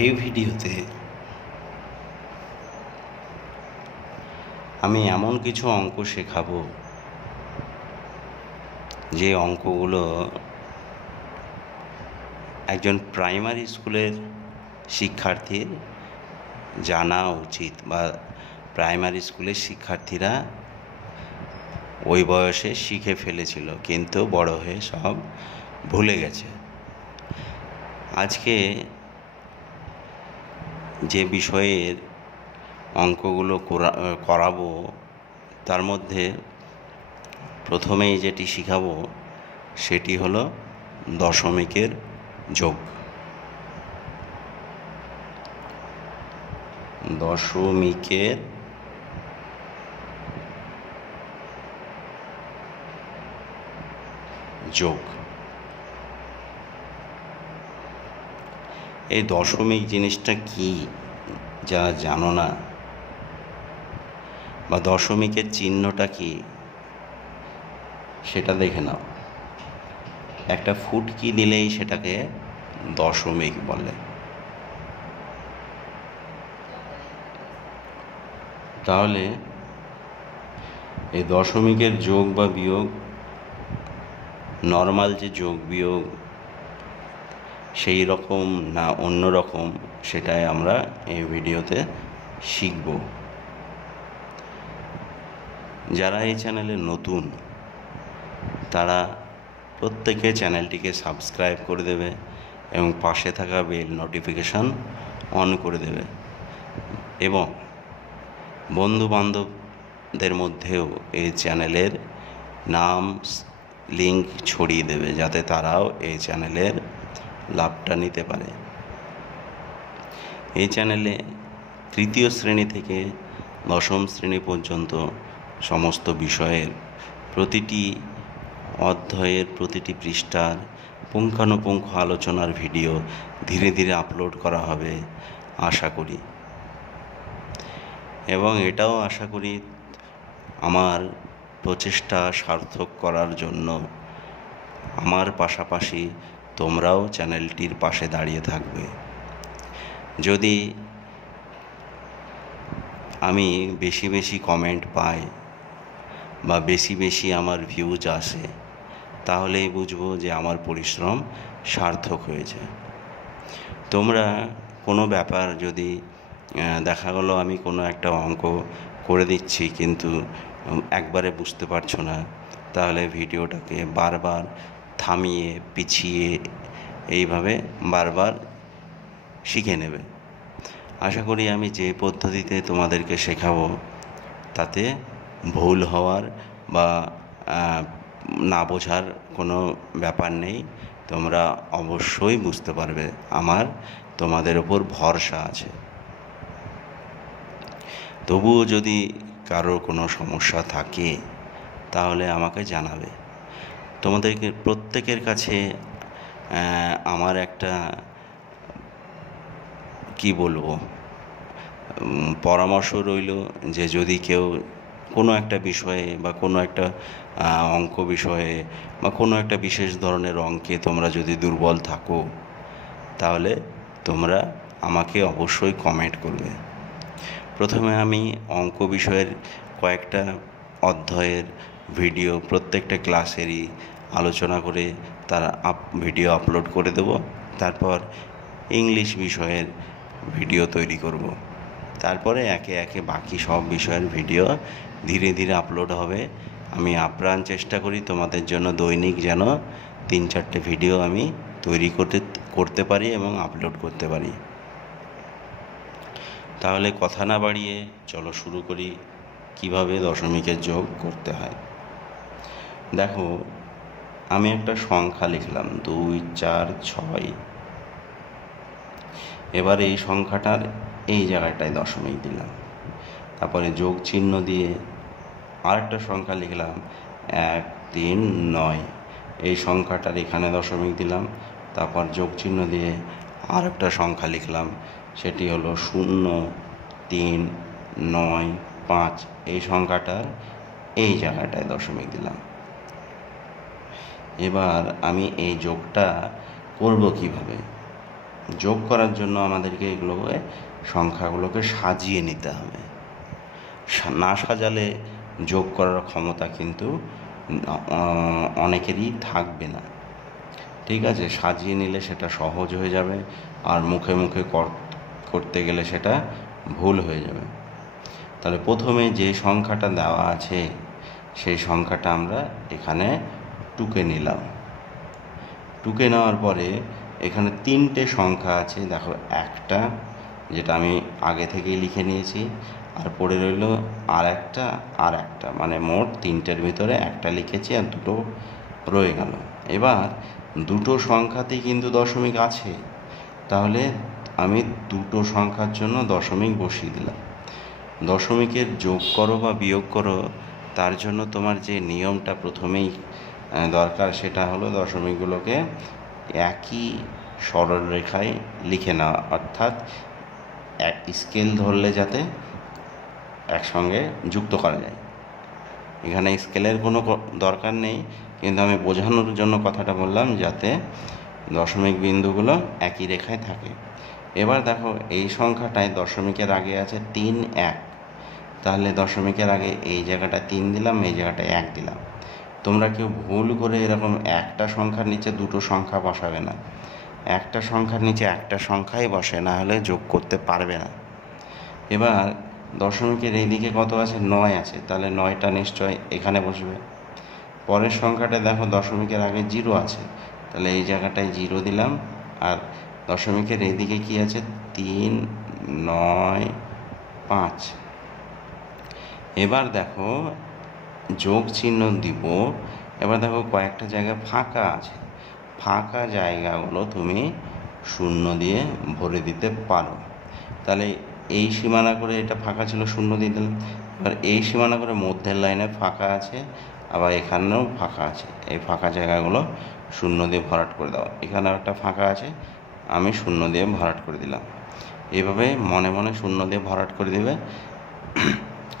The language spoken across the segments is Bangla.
এই ভিডিওতে আমি এমন কিছু অঙ্ক শেখাবো যে অঙ্কগুলো একজন প্রাইমারি স্কুলের শিক্ষার্থীর জানা উচিত, বা প্রাইমারি স্কুলের শিক্ষার্থীরা ওই বয়সে শিখে ফেলেছিল কিন্তু বড় হয়ে সব ভুলে গেছে। আজকে যে বিষয়ের অঙ্কগুলো করাবো তার মধ্যে প্রথমেই যেটি শিখাবো সেটি হলো দশমিকের যোগ। দশমিকের যোগ। এই দশমিক জিনিসটা কি যা জানো না, বা দশমিকের চিহ্নটা কি সেটা দেখে নাও। একটা ফুটকি দিলেই সেটাকে দশমিক বলে। তাহলে এই দশমিকের যোগ বা বিয়োগ, নর্মাল যে যোগ বিয়োগ সেই রকম না অন্য রকম, সেটাই আমরা এই ভিডিওতে শিখব। যারা এই চ্যানেলে নতুন তারা প্রত্যেকে চ্যানেলটিকে সাবস্ক্রাইব করে দেবে এবং পাশে থাকা বেল নোটিফিকেশান অন করে দেবে, এবং বন্ধুবান্ধবদের মধ্যেও এই চ্যানেলের নাম লিংক ছড়িয়ে দেবে যাতে তারাও এই চ্যানেলের লাভটা নিতে পারে। এই চ্যানেলে তৃতীয় শ্রেণী থেকে দশম শ্রেণী পর্যন্ত সমস্ত বিষয়ের প্রতিটি অধ্যায়ের প্রতিটি পৃষ্ঠার পুঙ্খানুপুঙ্খ আলোচনার ভিডিও ধীরে ধীরে আপলোড করা হবে আশা করি, এবং এটাও আশা করি আমার প্রচেষ্টা সার্থক করার জন্য আমার পাশাপাশি তোমরাও চ্যানেলটির পাশে দাঁড়িয়ে থাকবে। যদি আমি বেশি বেশি কমেন্ট পাই বা বেশি বেশি আমার ভিউজ আসে, তাহলেই বুঝবো যে আমার পরিশ্রম সার্থক হয়েছে। তোমরা কোনো ব্যাপার যদি দেখা গেলো আমি কোনো একটা অঙ্ক করে দিচ্ছি কিন্তু একবারে বুঝতে পারছো না, তাহলে ভিডিওটাকে বারবার থামিয়ে পিছিয়ে এইভাবে বারবার শিখে নেবে। আশা করি আমি যে পদ্ধতিতে তোমাদেরকে শেখাবো তাতে ভুল হওয়ার বা না বোঝার কোনো ব্যাপার নেই। তোমরা অবশ্যই বুঝতে পারবে, আমার তোমাদের ওপর ভরসা আছে। তবুও যদি কারোর কোনো সমস্যা থাকে তাহলে আমাকে জানাবে। তোমাদেরকে প্রত্যেকের কাছে আমার একটা কি বলবো পরামর্শ রইল যে যদি কেউ কোনো একটা বিষয়ে বা কোনো একটা অঙ্ক বিষয়ে বা কোনো একটা বিশেষ ধরনের অঙ্কে তোমরা যদি দুর্বল থাকো তাহলে তোমরা আমাকে অবশ্যই কমেন্ট করবে। প্রথমে আমি অঙ্ক বিষয়ের কয়েকটা অধ্যায়ের ভিডিও প্রত্যেকটা ক্লাসেরই আলোচনা করে তার ভিডিও আপলোড করে দেব। তারপর ইংলিশ বিষয়ের ভিডিও তৈরি করব। তারপরে একে একে বাকি সব বিষয়ের ভিডিও ধীরে ধীরে আপলোড হবে। আমি আপ্রাণ চেষ্টা করি তোমাদের জন্য দৈনিক যেন 3-4টে ভিডিও আমি তৈরি করতে পারি এবং আপলোড করতে পারি। তাহলে কথা না বাড়িয়ে চলো শুরু করি কিভাবে দশমিকের যোগ করতে হয়। দেখো, আমি একটা সংখ্যা লিখলাম 2, 4, 6। এবার এই সংখ্যাটার এই জায়গাটায় দশমিক দিলাম, তারপরে যোগ চিহ্ন দিয়ে আরেকটা সংখ্যা লিখলাম 1, 3, 9। এই সংখ্যাটার এখানে দশমিক দিলাম, তারপর যোগ চিহ্ন দিয়ে আরেকটা সংখ্যা লিখলাম, সেটি হলো 0, 3, 9, 5। এই সংখ্যাটার এই জায়গাটায় দশমিক দিলাম। এবার আমি এই যোগটা করব কিভাবে? যোগ করার জন্য আমাদেরকে এগুলোকে সংখ্যাগুলোকে সাজিয়ে নিতে হবে। না সাজালে যোগ করার ক্ষমতা কিন্তু অনেকেরই থাকবে না। ঠিক আছে, সাজিয়ে নিলে সেটা সহজ হয়ে যাবে, আর মুখে মুখে করতে গেলে সেটা ভুল হয়ে যাবে। তাহলে প্রথমে যে সংখ্যাটা দেওয়া আছে সেই সংখ্যাটা আমরা এখানে টুকে নিলাম। টুকে নেওয়ার পরে এখানে 3টে সংখ্যা আছে, দেখো একটা যেটা আমি আগে থেকেই লিখে নিয়েছি, আর পড়ে রইল আর একটা, মানে মোট 3টের ভিতরে একটা লিখেছি আর 2টো রয়ে গেল। এবার 2টো সংখ্যাতেই কিন্তু দশমিক আছে, তাহলে আমি 2টো সংখ্যার জন্য দশমিক বসিয়ে দিলাম। দশমিকের যোগ করো বা বিয়োগ করো, তার জন্য তোমার যে নিয়মটা প্রথমেই দরকার সেটা হলো দশমিকগুলোকে একই সরল রেখায় লিখে নেওয়া, অর্থাৎ এক স্কেল ধরলে যাতে একসঙ্গে যুক্ত করা যায়। এখানে স্কেলের কোনো দরকার নেই, কিন্তু আমি বোঝানোর জন্য কথাটা বললাম যাতে দশমিক বিন্দুগুলো একই রেখায় থাকে। এবার দেখো এই সংখ্যাটায় দশমিকের আগে আছে 3, 1, তাহলে দশমিকের আগে এই জায়গাটায় 3 দিলাম, এই জায়গাটায় 1 দিলাম। তোমরা কেউ ভুল করে এরকম একটা সংখ্যার নিচে 2টো সংখ্যা বসাবে না। একটা সংখ্যার নিচে একটা সংখ্যাই বসে, না হলে যোগ করতে পারবে না। এবার দশমিকের এইদিকে কত আছে? 9 আছে, তাহলে 9টা নিশ্চয় এখানে বসবে। পরের সংখ্যাটা দেখো দশমিকের আগে 0 আছে, তাহলে এই জায়গাটায় 0 দিলাম। আর দশমিকের এইদিকে কি আছে? 3, 9, 5। এবার দেখো যোগ চিহ্ন দিব। এবার দেখো কয়েকটা জায়গা ফাঁকা আছে, ফাঁকা জায়গাগুলো তুমি 0 দিয়ে ভরে দিতে পারো। তাহলে এই সীমানা করে এটা ফাঁকা ছিল, 0 দিয়ে দিলাম। এবার এই সীমানা করে মধ্যের লাইনে ফাঁকা আছে, আবার এখানেও ফাঁকা আছে, এই ফাঁকা জায়গাগুলো 0 দিয়ে ভরাট করে দাও। এখানেও একটা ফাঁকা আছে, আমি 0 দিয়ে ভরাট করে দিলাম। এইভাবে মনে মনে 0 দিয়ে ভরাট করে দেবে,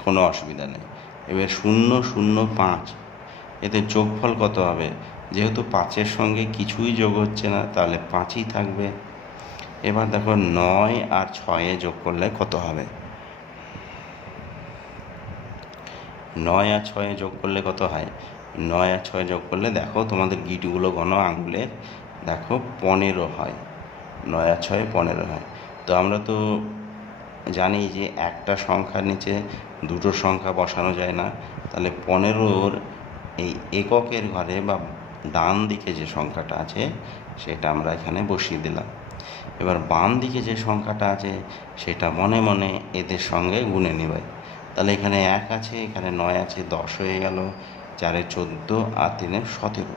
কোনো অসুবিধা নেই। এবার 0, 0, 5, এতে যোগফল কত হবে? যেহেতু 5-এর সঙ্গে কিছুই যোগ হচ্ছে না, তাহলে 5ই থাকবে। এবার দেখো 9 আর 6 যোগ করলে কত হবে? 9 আর 6 যোগ করলে কত হয়? 9 আর 6 যোগ করলে দেখো তোমাদের গিটগুলো ঘন আঙুলের দেখো 15 হয়। 9 আর 6 15 হয়। তো আমরা তো জানি যে একটা সংখ্যার নিচে 2টো সংখ্যা বসানো যায় না, তাহলে 15-র এই এককের ঘরে বা ডান দিকে যে সংখ্যাটা আছে সেটা আমরা এখানে বসিয়ে দিলাম। এবার বাম দিকে যে সংখ্যাটা আছে সেটা মনে মনে এদের সঙ্গে গুণে নেবে। তাহলে এখানে 1 আছে, এখানে 9 আছে, 10 হয়ে গেল। 4-এ 14 আর 3-এ 17।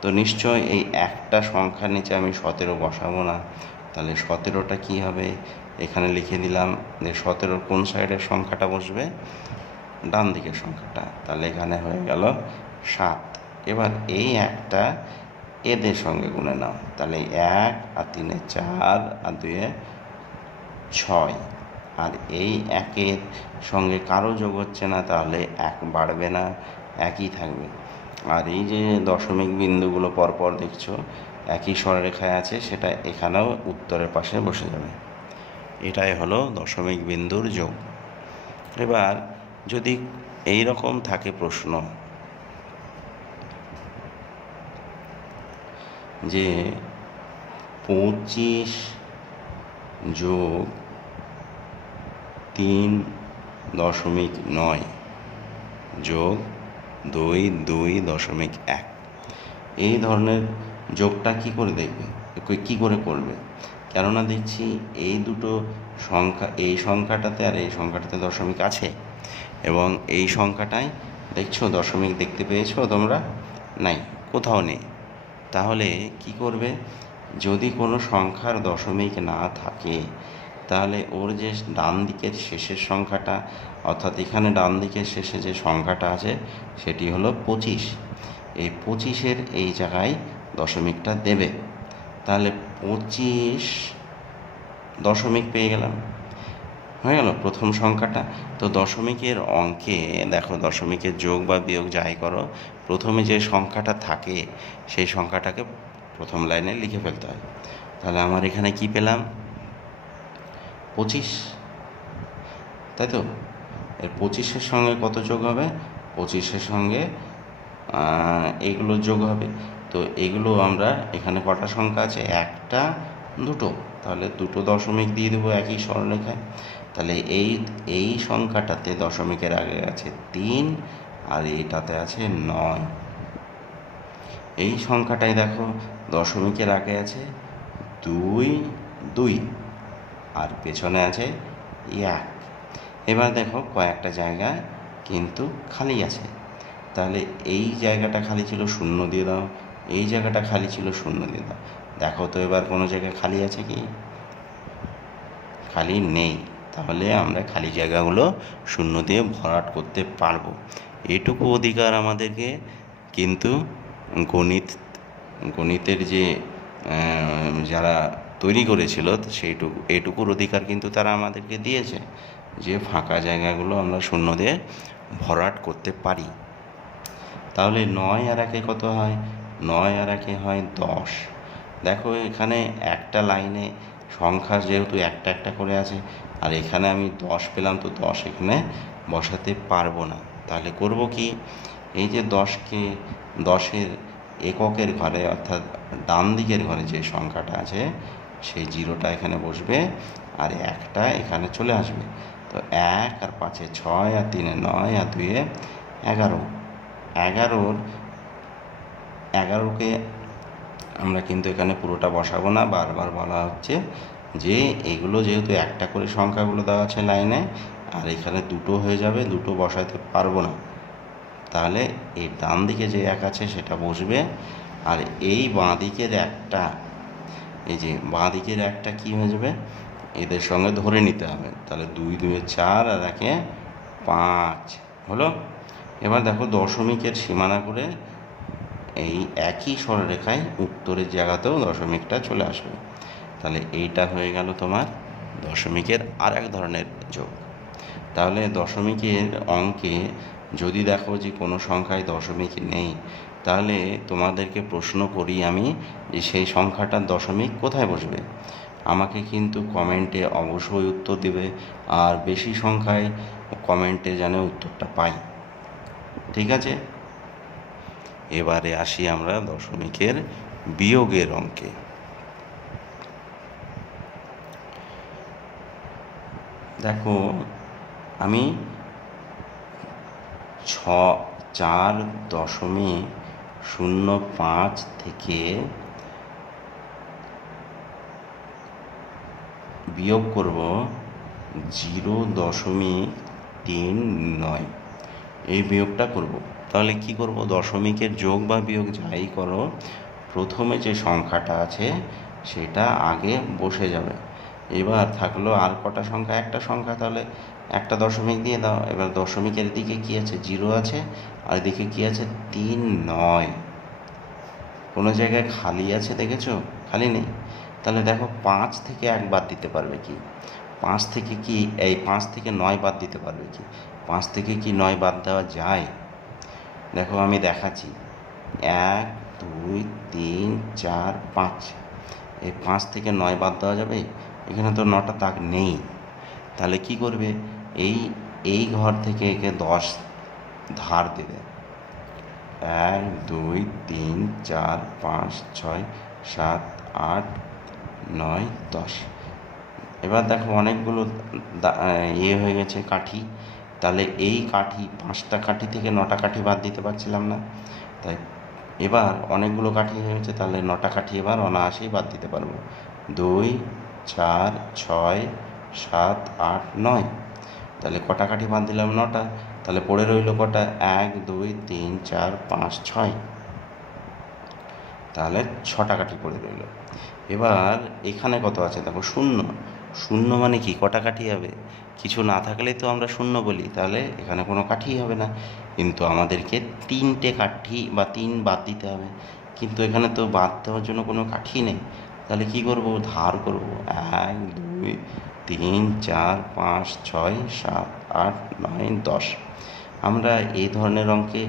তো নিশ্চয় এই একটা সংখ্যার নিচে আমি 17 বসাবো না, তাহলে 17টা কী হবে? এখানে লিখে দিলাম যে 17-র কোন সাইডের সংখ্যাটা বসবে? ডান দিকের সংখ্যাটা। তাহলে এখানে হয়ে গেল 7। এবার এই একটা এদের সঙ্গে গুণে নাও, তাহলে 1 আর 3-এ 4 আর 2-এ 6। আর এই 1-এর সঙ্গে কারো যোগ হচ্ছে না, তাহলে 1 বাড়বে না, একই থাকবে। আর এই যে দশমিক বিন্দুগুলো পরপর দেখছো একই সরলরেখায় আছে, সেটা এখানেও উত্তরের পাশে বসে যাবে। এটাই হলো দশমিক বিন্দুর যোগ। এবার যদি এই রকম থাকে প্রশ্ন যে 25 যোগ 3.9 যোগ 2.1, এই ধরনের যোগটা কী করে দেখবে, কী করে করবে? কেননা দেখছি এই দুটো সংখ্যা, এই সংখ্যাটাতে আর এই সংখ্যাটাতে দশমিক আছে, এবং এই সংখ্যাটায় দেখছো দশমিক দেখতে পেয়েছো তোমরা? নাই, কোথাও নেই। তাহলে কি করবে? যদি কোনো সংখ্যার দশমিক না থাকে, তাহলে ওর যে ডান দিকের শেষের সংখ্যাটা, অর্থাৎ এখানে ডান দিকের শেষে যে সংখ্যাটা আছে সেটি হলো 25। এই 25-এর এই জায়গায় দশমিকটা দেবে। তাহলে 25 দশমিক পেয়ে গেলাম, হয়ে গেল প্রথম সংখ্যাটা। তো দশমিকের অঙ্কে দেখো, দশমিকের যোগ বা বিয়োগ যাই করো, প্রথমে যে সংখ্যাটা থাকে সেই সংখ্যাটাকে প্রথম লাইনে লিখে ফেলতে হয়। তাহলে আমার এখানে কি পেলাম? 25, তাই তো? এর 25-এর সঙ্গে কত যোগ হবে? 25-এর সঙ্গে এইগুলো যোগ হবে। তো এগুলো আমরা এখানে কটা সংখ্যা আছে? 1টা 2টো, তাহলে 2টো দশমিক দিয়ে দেবো একই সরলরেখায়। তাহলে এই সংখ্যাটাতে দশমিকের আগে আছে 3 আর এটাতে আছে 9। এই সংখ্যাটাই দেখো দশমিকের আগে আছে 2 2 আর পেছনে আছে 1। এবার দেখো কয়েকটা জায়গা কিন্তু খালি আছে, তাহলে এই জায়গাটা খালি ছিল, 0 দিয়ে দাও। এই জায়গাটা খালি ছিল, 0 দিয়ে দাও। দেখো তো এবার কোনো জায়গায় খালি আছে কি? খালি নেই। তাহলে আমরা খালি জায়গাগুলো 0 দিয়ে ভরাট করতে পারবো। এটুকু অধিকার আমাদেরকে কিন্তু গণিতের যে যারা তৈরি করেছিল এটুকুর অধিকার কিন্তু তারা আমাদেরকে দিয়েছে যে ফাঁকা জায়গাগুলো আমরা 0 দিয়ে ভরাট করতে পারি। তাহলে 9 আর 1-এ কত হয়? 9 আর 1-এ হয় 10। দেখো এখানে একটা লাইনে সংখ্যা যেহেতু একটা একটা করে আছে, আর এখানে আমি 10 পেলাম, তো 10 এখানে বসাতে পারবো না। তাহলে করব কি? এই যে 10-এর এককের ঘরে অর্থাৎ ডান দিকের ঘরে যে সংখ্যাটা আছে সেই 0টা এখানে বসবে আর 1টা এখানে চলে আসবে। তো 1 আর 5-এ 6 আর 3-এ 9 আর 2-এ 11। 11কে আমরা কিন্তু এখানে পুরোটা বসাবো না। বারবার বলা হচ্ছে যে এগুলো যেহেতু একটা করে সংখ্যাগুলো দেওয়া আছে লাইনে, আর এখানে 2টো হয়ে যাবে, 2টো বসাতে পারবো না। তাহলে এই ডান দিকে যে 1 আছে সেটা বসবে, আর এই বাঁ দিকের একটা, এই যে বাঁ দিকের একটা কী হয়ে যাবে? এদের সঙ্গে ধরে নিতে হবে। তাহলে 2 2-এ 4 আর 1-এ 5 হলো। এবার দেখো দশমিকের সীমানা করে এই একই সরলরেখায় উত্তরের জায়গাতেও দশমিকটা চলে আসবে। তাহলে এইটা হয়ে গেল তোমার দশমিকের আর এক ধরনের যোগ। তাহলে দশমিকের অঙ্কে যদি দেখো যে কোনো সংখ্যায় দশমিক নেই, তাহলে তোমাদেরকে প্রশ্ন করি আমি যে সেই সংখ্যাটার দশমিক কোথায় বসবে। আমাকে কিন্তু কমেন্টে অবশ্যই উত্তর দেবে, আর বেশি সংখ্যায় কমেন্টে যেন উত্তরটা পাই। ঠিক আছে, এবারে আসি আমরা দশমিকের বিয়োগের অঙ্কে। দেখো আমি 4.05 থেকে বিয়োগ করব 0.39, এই বিয়োগটা করব। তাহলে কি করব? দশমিকের যোগ বা বিয়োগ যাই করো, প্রথমে যে সংখ্যাটা আছে সেটা আগে বসে যাবে। এবার থাকলো আর কটা সংখ্যা? একটা সংখ্যা, তাহলে একটা দশমিক দিয়ে দাও। এবার দশমিকের দিকে কি আছে? 0 আছে, আর এদিকে কি আছে? 3 9। কোনো জায়গায় খালি আছে দেখেছো? খালি নেই। তাহলে দেখো 5 থেকে 1 বাদ দিতে পারবে কি? 5 থেকে কি 5 থেকে 9 বাদ দিতে পারবে কি? 5 থেকে কি 9 বাদ দেওয়া যায়? দেখো আমি দেখাচ্ছি। 1 2 3 4 5, এই 5 থেকে 9 বাদ দেওয়া যাবে? এখানে তো 9টা দাগ নেই। তাহলে কি করবে? এই ঘর থেকে একে 10 ধার দেবে। 1 2 3 4 5 6 7 8 9 10। এবার দেখো অনেকগুলো হয়ে গেছে কাঠি। তাহলে এই কাঠি 5টা কাঠি থেকে 9টা কাঠি বাদ দিতে পারছিলাম না। তাই এবার অনেকগুলো কাঠি হয়ে গেছে, তাহলে 9টা কাঠি এবার অনায়াসেই বাদ দিতে পারবো। 2 4 6 7 8 9। তাহলে কটা কাঠি বাদ দিলাম? 9টা। তাহলে পড়ে রইল কটা? 1 2 3 4 5 6। তাহলে 6টা কাঠি পড়ে রইল। এবার এখানে কত আছে দেখো? 0। 0 মানে কি? কটা কাঠি হবে? কিছু না থাকলেই তো আমরা 0 বলি, তাহলে এখানে কোনো কাঠিই হবে না। কিন্তু আমাদেরকে 3টে কাঠি বা 3 বাদ দিতে হবে, কিন্তু এখানে তো বাদ দেওয়ার জন্য কোনো কাঠি নেই। তাহলে কি করব? ধার করব। 1 2 3 4 5 6 7 8 9 10। আমরা এই ধরনের অঙ্কে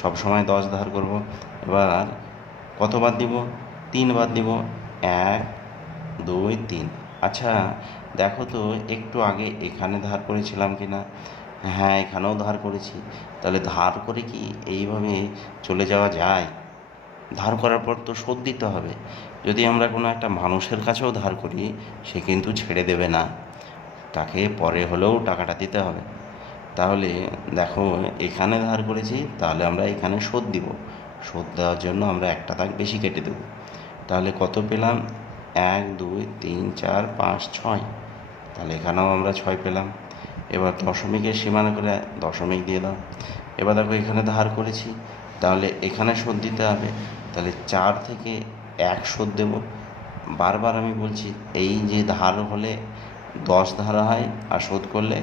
সবসময় 10 ধার করব। এবার কত বাদ দিব? 3 বাদ দিব। 1 2 3। আচ্ছা দেখো তো একটু আগে এখানে ধার করেছিলাম কি না? হ্যাঁ, এখানেও ধার করেছি। তাহলে ধার করে কি এইভাবে চলে যাওয়া যায়? ধার করার পর তো শোধ দিতে হবে। যদি আমরা কোনো একটা মানুষের কাছেও ধার করি, সে কিন্তু ছেড়ে দেবে না, তাকে পরে হলেও টাকাটা দিতে হবে। তাহলে দেখো এখানে ধার করেছি, তাহলে আমরা এখানে শোধ দিব। শোধ দেওয়ার জন্য আমরা একটা দাগ বেশি কেটে দেব। তাহলে কত পেলাম? 1 2 3 4 5 6। তাহলে এখানেও আমরা 6 পেলাম। এবার দশমিকের সীমানা করে দশমিক দিয়ে দাও। এবার দেখো এখানে ধার করেছি, তাহলে এখানে শোধ দিতে হবে। তাহলে 4 থেকে 1 শোধ দেব। বারবার আমি বলছি, এই যে ধার হলে 10 ধারা হয়, আর শোধ করলে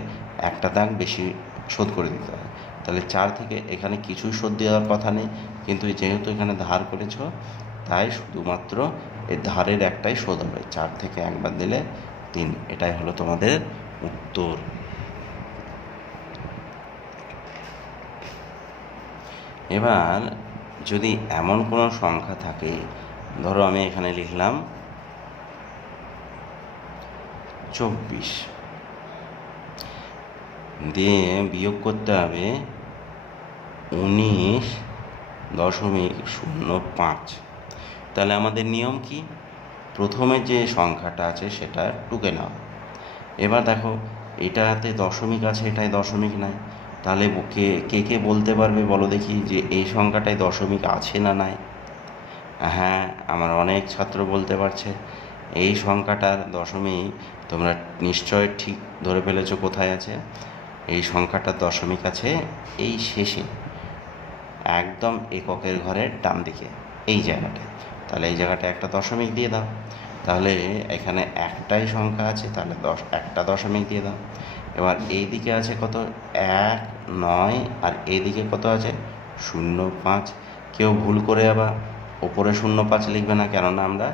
একটা দাগ বেশি শোধ করে দিতে হয়। তাহলে 4 থেকে এখানে কিছুই শোধ দেওয়ার কথা নেই, কিন্তু যেহেতু এখানে ধার করেছ, তাই শুধুমাত্র এই ধারের একটাই শোধ হবে। 4 থেকে একবার দিলে 3। এটাই হলো তোমাদের উত্তর। এবার যদি এমন কোনো সংখ্যা থাকে, ধরো আমি এখানে লিখলাম 24, দিয়ে বিয়োগ করতে হবে 19.05। তাহলে আমাদের নিয়ম কি? প্রথমে যে সংখ্যাটা আছে সেটা টুকে নাও। এবার দেখো এটাতে দশমিক আছে, এটাই দশমিক নাই। তাহলে কে কে বলতে পারবে বলো দেখি যে এই সংখ্যাটায় দশমিক আছে না নাই? হ্যাঁ, আমার অনেক ছাত্র বলতে পারছে। এই সংখ্যাটার দশমিক তোমরা নিশ্চয় ঠিক ধরে ফেলেছো কোথায় আছে। এই সংখ্যাটার দশমিক আছে এই শেষে, একদম এককের ঘরের ডান দিকে এই জায়গাটায়। তাহলে এই জায়গাটায় একটা দশমিক দিয়ে দাও। তাহলে এখানে একটাই সংখ্যা আছে, তাহলে একটা দশমিক দিয়ে দাও। এবার এই দিকে আছে কত? 1 9, আর এই দিকে কত আছে? 0.5। কেউ ভুল করে আবার ওপরে 0.5 লিখবে না, কেননা আমরা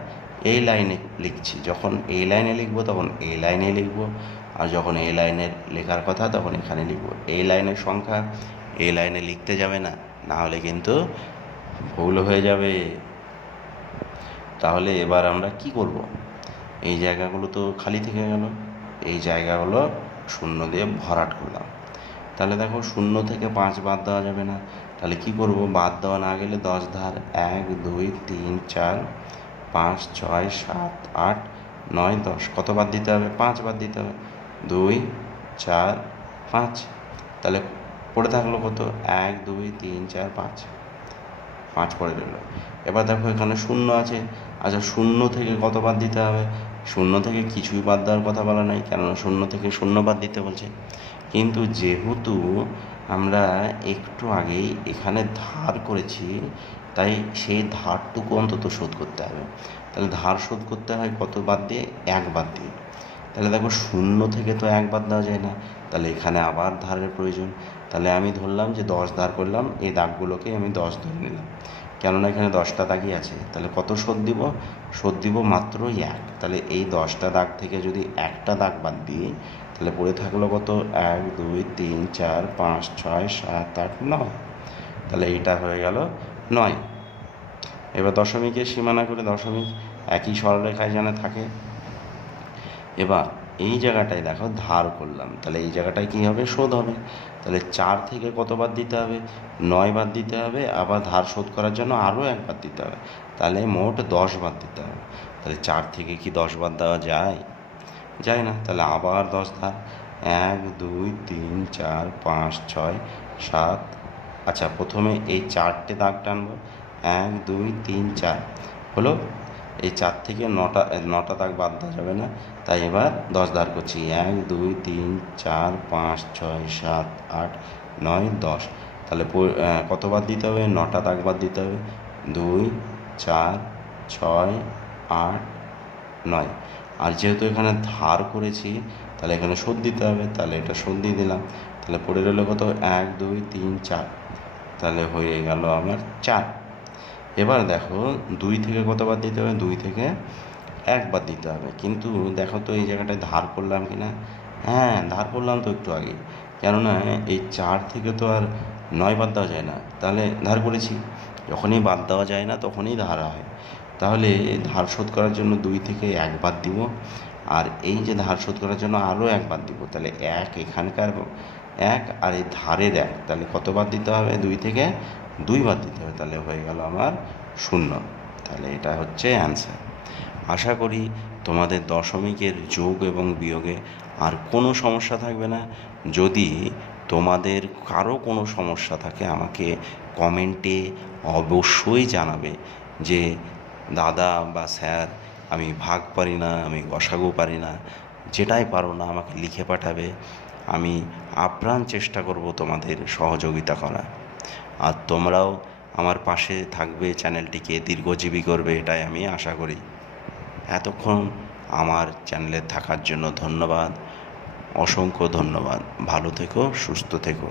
এই লাইনে লিখছি। যখন এই লাইনে লিখবো তখন এই লাইনে লিখবো, আর যখন এই লাইনের লেখার কথা তখন এখানে লিখবো। এই লাইনের সংখ্যা এই লাইনে লিখতে যাবে না, না হলে কিন্তু ভুল হয়ে যাবে। তাহলে এবার আমরা কি করব? এই জায়গাগুলো তো খালি থেকে গেল, এই জায়গাগুলো শূন্য দিয়ে ভরাট করলাম। তাহলে দেখো 0 থেকে 5 বাদ দেওয়া যাবে না। তাহলে কি করব? বাদ দেওয়া না গেলে 10 ধার 1 2 3 4 5 6 7 8 9 10। কত বাদ দিতে হবে? 5 বাদ দিতে হবে। 2 4 5। তাহলে পড়ে থাকলো কত? 1 2 3 4 5। 5 পড়ে রইল। এবার দেখো এখানে 0 আছে। আচ্ছা 0 থেকে কত বাদ দিতে হবে? 0 থেকে কিছুই বাদ দেওয়ার কথা বলা নাই, কেননা 0 থেকে 0 বাদ দিতে বলছে। কিন্তু যেহেতু আমরা একটু আগেই এখানে ধার করেছি, তাই সেই ধারটুকু অন্তত শোধ করতে হবে। তাহলে ধার শোধ করতে হয় কত বাদ দিয়ে? 1 বাদ দিয়ে। তাহলে দেখো 0 থেকে তো 1 বাদ দেওয়া যায় না, তাহলে এখানে আবার ধারের প্রয়োজন। তাহলে আমি ধরলাম যে 10 ধার করলাম, এই দাগগুলোকে আমি 10 ধরে নিলাম, কেননা এখানে 10টা দাগই আছে। তাহলে কত শোধ দিব? শোধ দিব মাত্র 1। তাহলে এই 10টা দাগ থেকে যদি একটা দাগ বাদ দিই, তাহলে পড়ে থাকলো কত? 1 2 3 4 5 6 7 8 9। তাহলে এইটা হয়ে গেল 9। এবার দশমিকের সীমানা করে দশমিক একই সরলরেখায় যেন থাকে। এবার এই জায়গাটায় দেখো ধার করলাম, তাহলে এই জায়গাটায় কী হবে? শোধ হবে। তাহলে 4 থেকে কত বাদ দিতে হবে? 9 বাদ দিতে হবে, আবার ধার শোধ করার জন্য আরও 1 বাদ দিতে হবে। তাহলে মোট 10 বাদ দিতে হবে। তাহলে 4 থেকে কি 10 বাদ দেওয়া যায়? যায় না। তাহলে আবার 10 ধার 1 2 3 4 5 6 7। আচ্ছা প্রথমে এই 4টে দাগ টানবো, 1 2 3 4 হলো। এই 4 থেকে 9টা দাগ বাদ দেওয়া যাবে না, তাই এবার 10 ধার করছি। 1 2 3 4 5 6 7 8 9 10। তাহলে কত বাদ দিতে হবে? 9টা দাগ বাদ দিতে হবে। 2 4 6 8 9। আর যেহেতু এখানে ধার করেছি, তাহলে এখানে শোধ দিতে হবে, তাহলে এটা শোধ দিয়ে দিলাম। তাহলে পড়ে রইল কত? 1 2 3 4। তাহলে হয়ে গেল আমার 4। এবার দেখো 2 থেকে কত বাদ দিতে হবে? 2 থেকে 1 বাদ দিতে হবে। কিন্তু দেখো তো এই জায়গাটায় ধার করলাম কি না? হ্যাঁ, ধার করলাম তো একটু আগে, কেননা এই 4 থেকে তো আর 9 বাদ দেওয়া যায় না, তাহলে ধার করেছি। যখনই বাদ দেওয়া যায় না তখনই ধার হয়। তাহলে ধার শোধ করার জন্য 2 থেকে 1 বাদ দিব, আর এই যে ধার শোধ করার জন্য আরও 1 বাদ দিব, তাহলে 1 এখানকার 1 আর এই ধারের 1, তাহলে কত বাদ দিতে হবে? 2 থেকে 2 বাদ দিতে হবে, তাহলে হয়ে গেল আমার 0। তাহলে এটা হচ্ছে অ্যান্সার। আশা করি তোমাদের দশমিকের যোগ এবং বিয়োগে আর কোনো সমস্যা থাকবে না। যদি তোমাদের কারো কোনো সমস্যা থাকে আমাকে কমেন্টে অবশ্যই জানাবে যে দাদা বা স্যার আমি ভাগ পারি না, আমি গসাগু পারি না, যেটাই পারো না আমাকে লিখে পাঠাবে। আমি আপ্রাণ চেষ্টা করব তোমাদের সহযোগিতা করা, আর তোমরাও আমার পাশে থাকবে, চ্যানেলটিকে দীর্ঘজীবী করবে, এটাই আমি আশা করি। এতক্ষণ আমার চ্যানেলে থাকার জন্য ধন্যবাদ, অসংখ্য ধন্যবাদ। ভালো থেকো, সুস্থ থেকো।